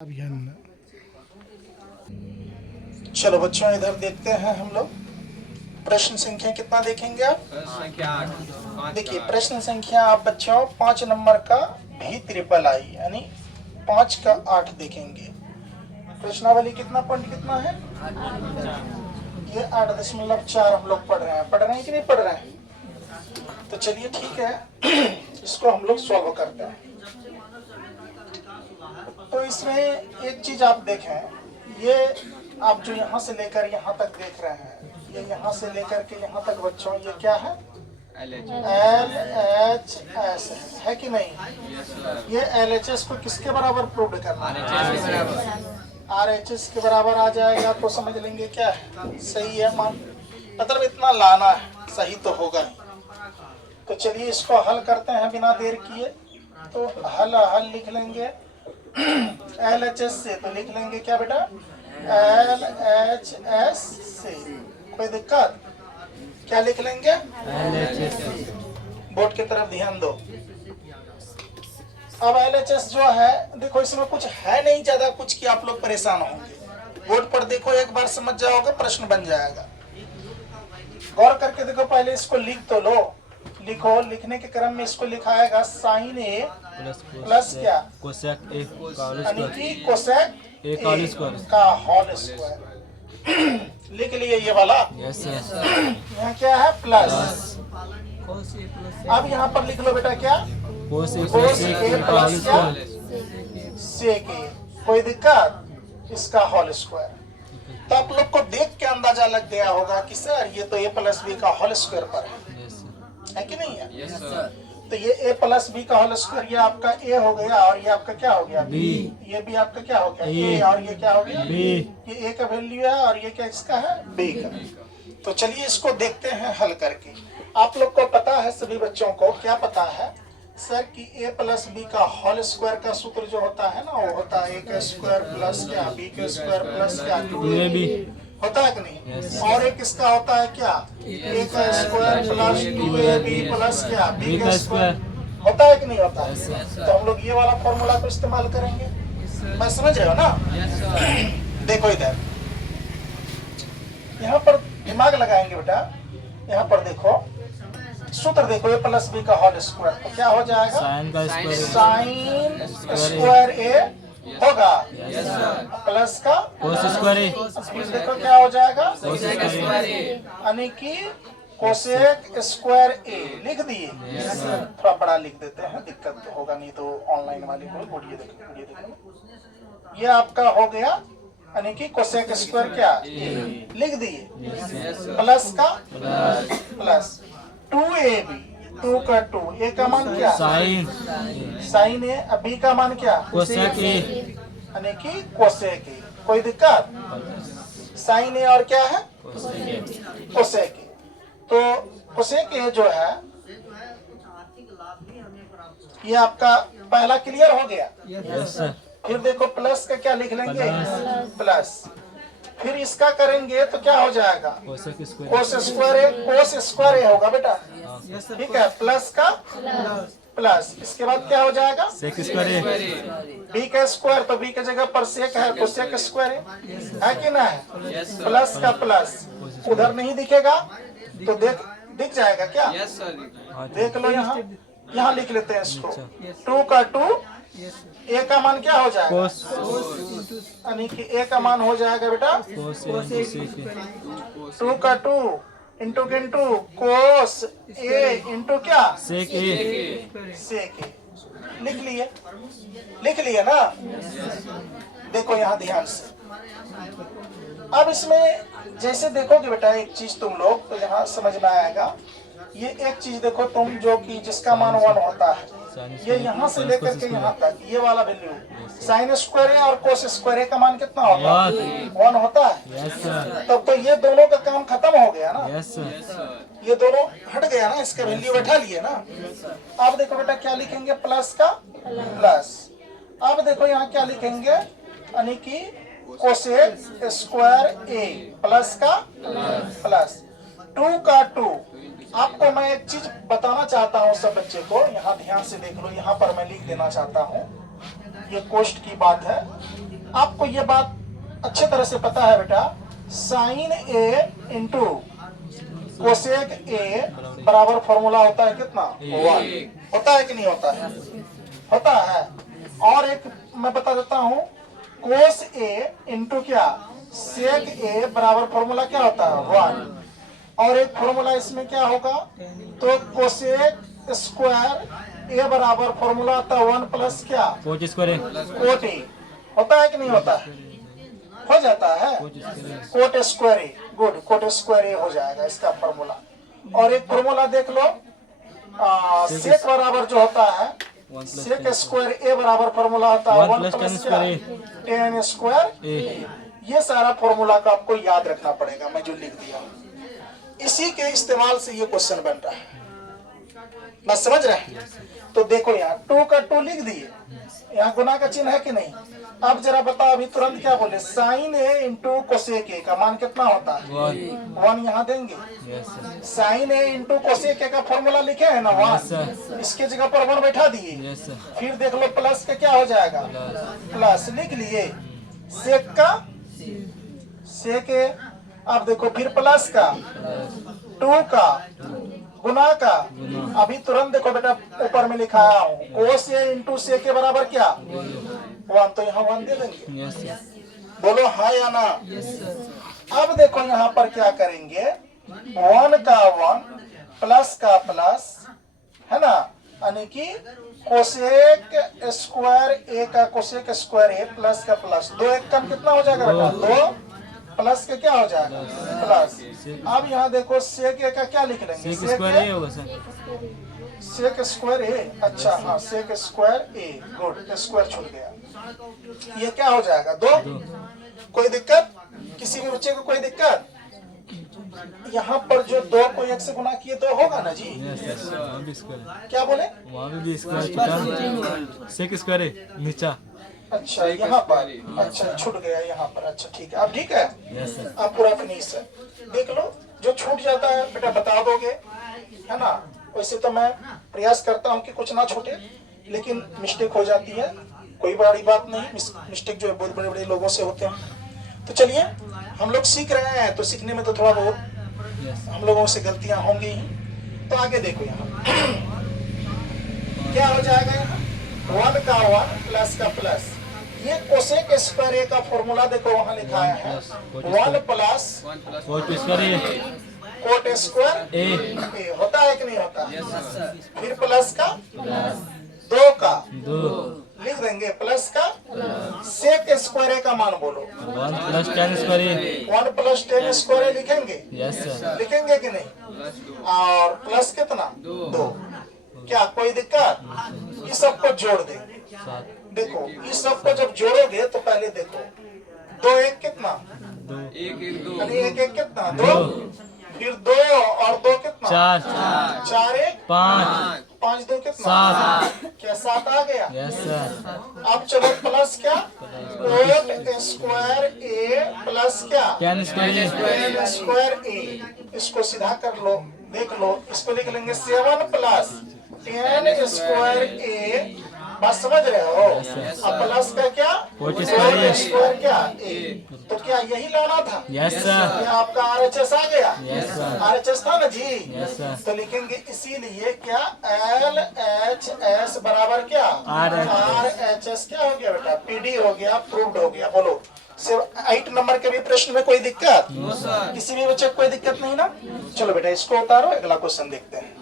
अभियान। चलो बच्चों, इधर देखते हैं हम लोग। प्रश्न संख्या कितना देखेंगे आप? संख्या 8। देखिए, प्रश्न संख्या आप बच्चों 5 नंबर का भी ट्रिपल आई यानी 5 का 8 देखेंगे। प्रश्नावली कितना पॉइंट कितना है? ये 8.4 हम लोग पढ़ रहे हैं कि नहीं पढ़ रहे हैं? तो चलिए ठीक है, इसको हम लोग सॉल्व करते हैं। तो इसमें एक चीज आप देखें, ये आप जो यहाँ से लेकर यहाँ तक देख रहे हैं, ये यहाँ से लेकर के यहाँ तक बच्चों, ये क्या है? LHS है कि नहीं? ये LHS को किसके बराबर प्रूव करना है? RHS के बराबर आ जाएगा तो समझ लेंगे क्या है, सही है। मान मतलब इतना लाना है, सही तो होगा ही। तो चलिए इसको हल करते हैं बिना देर किए। तो हल लिख लेंगे LHS से, तो लिख लेंगे क्या बेटा? LHS से। कोई दिक्कत? क्या लिख लेंगे? बोर्ड की तरफ ध्यान दो। अब LHS जो है, देखो इसमें कुछ है नहीं ज्यादा कुछ कि आप लोग परेशान होंगे। बोर्ड पर देखो, एक बार समझ जाओगे प्रश्न बन जाएगा। गौर करके देखो, पहले इसको लिख तो लो। लिखो, लिखने के क्रम में इसको लिखाएगा साइन ए प्लस क्या? कोसेक ए यानी कि कोसेक ए का होल स्क्वायर। लिख लिए ये वाला? Yes sir. यहाँ क्या है? प्लस। अब यहाँ पर लिख लो बेटा क्या? कोस ए प्लस क्या? सेक ए। कोई दिक्कत? इसका होल स्क्वायर। तो आप लोग को देख के अंदाजा लग गया होगा कि सर ये तो ए प्लस बी का होल स्क्वायर पर है कि नहीं है? Yes sir. तो ये a प्लस बी का होल स्क्वायर, ये आपका a हो गया और ये आपका क्या हो गया? b। ये भी आपका क्या हो गया? a और ये क्या हो गया? b। ये a का वैल्यू है और ये क्या इसका है? b का। तो चलिए इसको देखते हैं हल करके। आप लोग को पता है, सभी बच्चों को क्या पता है सर कि a प्लस बी का होल स्क्वायर का सूत्र जो होता है ना, वो होता है a का स्क्वायर प्लस क्या? b का स्क्वायर प्लस क्या? 2ab होता है कि नहीं? और एक इसका होता है क्या? a का स्क्वायर प्लस 2ab प्लस क्या? b का स्क्वायर होता है कि नहीं होता है? तो हम लोग ये वाला फॉर्मूला को इस्तेमाल करेंगे। मैं समझ रहे हो ना? देखो इधर, यहाँ पर दिमाग लगाएंगे बेटा। यहाँ पर देखो, सूत्र देखो, a प्लस बी का होल स्क्वायर, तो क्या हो जाएगा? साइन स्क्वायर ए होगा प्लस का कोस स्क्वायर ए। देखो क्या हो जाएगा? यानी कि कोसेक स्क्वायर ए। लिख दिए? थोड़ा बड़ा लिख देते हैं, दिक्कत तो होगा नहीं तो ऑनलाइन वाले को। ये देखो, ये आपका हो गया यानी कि कोसेक स्क्वायर क्या ए। लिख दिए? प्लस का प्लस 2ab, 2 का 2, ए का मान क्या? साइन ए। अब बी का मान क्या? कोसेक ए यानी कि कोसेक ए। कोई दिक्कत? साइन ए और क्या है? कोसेक ए। तो कोसेक ए जो है, ये आपका पहला क्लियर हो गया। Yes sir. फिर देखो प्लस का क्या लिख लेंगे? प्लस। फिर इसका करेंगे तो क्या हो जाएगा? कोसेक स्क्वायर कोस स्क्वायर ए। कोस स्क्वायर ए होगा बेटा, ठीक है। प्लस का प्लस, इसके बाद क्या हो जाएगा? सेक स्क्वायर ए। बी का स्क्वायर, तो बी की जगह पर सेक है तो सेक स्क्वायर है कि ना है? प्लस का प्लस उधर नहीं दिखेगा तो दिख जाएगा क्या? Yes sir. देख लो, यहाँ लिख लेते हैं इसको। 2 का 2, ए का मान क्या हो जाएगा? कोस यानी कि ए का मान हो जाएगा बेटा कोस ए 2 का 2 इंटू कोस ए इंटू क्या? सेक ए। सेक ए। लिख लिए ना? देखो यहाँ ध्यान से। अब इसमें जैसे देखोगे बेटा एक चीज तुम लोग, तो यहाँ समझ में आएगा। ये एक चीज देखो तुम, जो कि जिसका मान 1 होता है, ये यहाँ से लेकर के यहाँ तक ये वाला वैल्यू साइन स्क्वायर ए और कोस स्क्वायर ए का मान कितना होता है? 1 होता है। Yes sir. तब तो ये दोनों का काम खत्म हो गया ना? Yes sir. ये दोनों हट गया ना, इसका वैल्यू बैठा लिए ना। अब देखो बेटा क्या लिखेंगे? प्लस का प्लस। अब देखो यहाँ क्या लिखेंगे? यानी कि कोसेक स्क्वायर ए प्लस का प्लस 2 का 2। आपको मैं एक चीज बताना चाहता हूँ सब बच्चे को, यहाँ ध्यान से देख लो। यहाँ पर मैं लिख देना चाहता हूँ, ये कोष्ट की बात है। आपको ये बात अच्छे तरह से पता है बेटा, sine A into cosec A बराबर फॉर्मूला होता है कितना? 1 होता है कि नहीं होता है? होता है। और एक मैं बता देता हूँ, कोस ए इंटू क्या सेक ए बराबर फॉर्मूला क्या होता है? 1। और एक फॉर्मूला इसमें क्या होगा? तो कोसेक स्क्वायर ए बराबर फॉर्मूला होता है 1 प्लस क्या? Coat square cot A. होता है कि नहीं होता है? हो जाता है कोट स्क्वायर ए। गुड, कोट स्क्वायर ए हो जाएगा इसका फॉर्मूला। और एक फॉर्मूला देख लो, सेक बराबर जो होता है सेक स्क्वायर ए बराबर फॉर्मूला होता है 1 प्लस टेन स्क्वायर ए। ये सारा फॉर्मूला का आपको याद रखना पड़ेगा, मैं जो लिख दिया इसी के इस्तेमाल से ये क्वेश्चन बन रहा है। मैं समझ रहे हैं? तो देखो यहाँ 2 का 2 लिख दिए, यहाँ गुना का चिन्ह है कि नहीं? अब जरा बताओ, अभी तुरंत क्या बोले? Sine A into cosec A का मान कितना होता है? 1 यहाँ देंगे। Sine A into cosec A का फॉर्मूला लिखे है ना 1, इसके जगह पर 1 बैठा दिए। फिर देख लो प्लस का क्या हो जाएगा? प्लस लिख लिए, सेक का सेक ए। अब देखो फिर प्लस का 2 का गुना का। अभी तुरंत देखो बेटा ऊपर में लिखाया हूँ, कोस ए इंटू से के बराबर क्या? 1, तो यहाँ 1 दे देंगे। बोलो हाँ या ना? अब देखो यहाँ पर क्या करेंगे, 1 का 1 प्लस का प्लस है ना, यानी कि कोसेक स्क्वायर ए का कोसेक स्क्वायर ए प्लस का प्लस 2 एक कम कितना हो जाएगा बेटा? 2 प्लस के क्या हो जाएगा? प्लस। अब यहाँ देखो सेक ए का क्या लिख लेंगे? सेक स्क्वायर ए होगा सर। सेक स्क्वायर ए। अच्छा हाँ, सेक स्क्वायर ए। गुड, स्क्वायर छूट गया। ये क्या हो जाएगा? 2। कोई दिक्कत? किसी भी बच्चे को कोई दिक्कत? यहाँ पर जो 2 को 1 से गुना किए 2 होगा ना जी? क्या बोले? वहाँ भी स्क्वायर, सेक स्क्वायर है नीचा। अच्छा यहाँ पर, अच्छा छूट गया यहाँ पर। अच्छा ठीक है, अब ठीक है, अब पूरा फिनिश है। देख लो, जो छूट जाता है बेटा बता दोगे, है ना? वैसे तो मैं प्रयास करता हूँ कि कुछ ना छूटे, लेकिन मिस्टेक हो जाती है, कोई बड़ी बात नहीं। मिस्टेक जो है बहुत बड़े बड़े लोगों से होते हैं। तो चलिए, हम लोग सीख रहे हैं, तो सीखने में तो थोड़ा बहुत हम लोगों से गलतियां होंगी ही। तो आगे देखो यहाँ क्या हो जाएगा? यहाँ 1 का 1 प्लस का प्लस। ये कोसेक स्क्वायर ए का फॉर्मूला देखो वहाँ लिखाया है 1 प्लस कोट स्क्वायर ए। कोट स्क्वायर ए होता है कि नहीं होता? फिर प्लस का 2 का 2 लिख देंगे, प्लस का सेक स्क्वायर ए का मान बोलो। 1 प्लस टेन स्क्वायर ए। 1 प्लस 10 स्क्वायर ए लिखेंगे? Yes sir. लिखेंगे कि नहीं? और प्लस कितना? 2। क्या कोई दिक्कत? इस सबको जोड़ देंगे। देखो इस सबको जब जोड़ोगे तो पहले देखो 2 1 कितना? 1 1 2 यानी 1 1 कितना? 2। फिर 2 और 2 कितना? 4 4 1 5 5 2 कितना? 7। क्या 7 आ गया? Yes sir. अब चलो प्लस क्या? कोट स्क्वायर ए प्लस क्या? टेन स्क्वायर ए। टेन स्क्वायर ए। इसको सीधा कर लो, देख लो, इसको लिख लेंगे 7 प्लस 10 स्क्वायर ए। बात समझ रहे हो? अब प्लस का क्या? कोट स्क्वायर क्या? ए। तो क्या यही लाना था? Yes sir. ये आपका RHS आ गया? Yes sir. RHS था ना जी? Yes sir. तो लिखेंगे इसीलिए क्या LHS बराबर क्या? RHS क्या हो गया बेटा? PD हो गया, प्रूव्ड हो गया। बोलो सिर्फ 8 नंबर के भी प्रश्न में कोई दिक्कत? किसी भी बच्चे को कोई दिक्कत नहीं ना? चलो बेटा इसको उतारो, अगला क्वेश्चन देखते हैं।